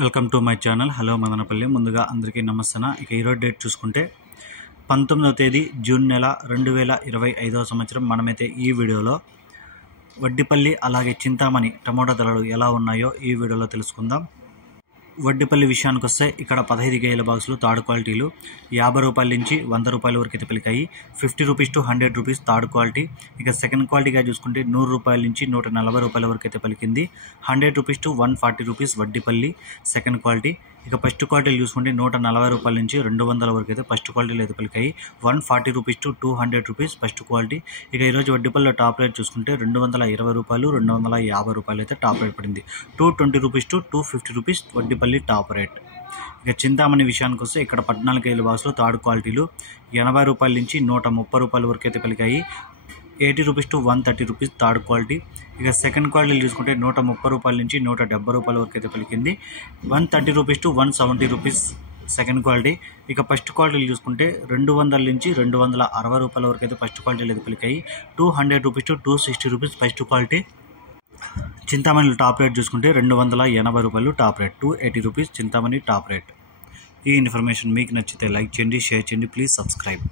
Welcome to my channel. Hello Madanapalle. ముందుగా అందరికీ నమస్తే. ఇక ఈరోజు డేట్ చూసుకుంటే 19వ తేదీ జూన్ నెల 2025వ సంవత్సరం. మనమైతే ఈ వీడియోలో వడ్డిపల్లి అలాగే చింతామణి టమోటా ధరలు ఎలా ఉన్నాయో ఈ వీడియోలో తెలుసుకుందాం. వడ్డిపల్లి విషయానికి వస్తే ఇక్కడ 15 కేజీల బాక్సులు థర్డ్ క్వాలిటీలు 50 రూపాయల నుంచి 100 రూపాయల వరకు అయితే పలికాయి. 50 rupees to 100 rupees third quality. ఇక సెకండ్ క్వాలిటీగా చూసుకుంటే 100 రూపాయల నుంచి 140 రూపాయల వరకు అయితే పలికింది. 100 rupees to 140 rupees Vaddipalli second quality. ఇక ఫస్ట్ క్వాలిటీలు చూసుకుంటే 140 రూపాయల నుంచి 200 వరకు అయితే ఫస్ట్ క్వాలిటీలు అయితే పలికాయి. 140 rupees to 200 rupees first quality. ఇక ఈరోజు వడ్డిపల్లిలో టాప్ రేట్ చూసుకుంటే 220 రూపాయలు 250 రూపాయలు అయితే టాప్ రేట్ పడింది. 220 rupees to 250 rupees Vaddipalli top rate. ఇక చింతామణి విషయానికి వస్తే ఇక్కడ 14 కేజీల బాక్సులు థర్డ్ క్వాలిటీలు 80 రూపాయల నుంచి 130 రూపాయల వరకు అయితే పలికాయి. 80 rupees to 130 rupees third quality. ఇక సెకండ్ క్వాలిటీలు చూసుకుంటే 130 రూపాయల నుంచి 170 రూపాయల వరకు అయితే పలికింది. 130 rupees to 170 rupees second quality. ఇక ఫస్ట్ క్వాలిటీలు చూసుకుంటే 200 నుంచి 260 రూపాయల వరకు అయితే ఫస్ట్ క్వాలిటీలు అయితే పలికాయి. 200 rupees to 260 rupees first quality. Chintamani top rate చూసుకుంటే 280 రూపాయలు top rate. 280 rupees Chintamani top rate. ఈ ఇన్ఫర్మేషన్ మీకు నచ్చితే లైక్ చేయండి, షేర్ చేయండి, ప్లీజ్ సబ్స్క్రైబ్.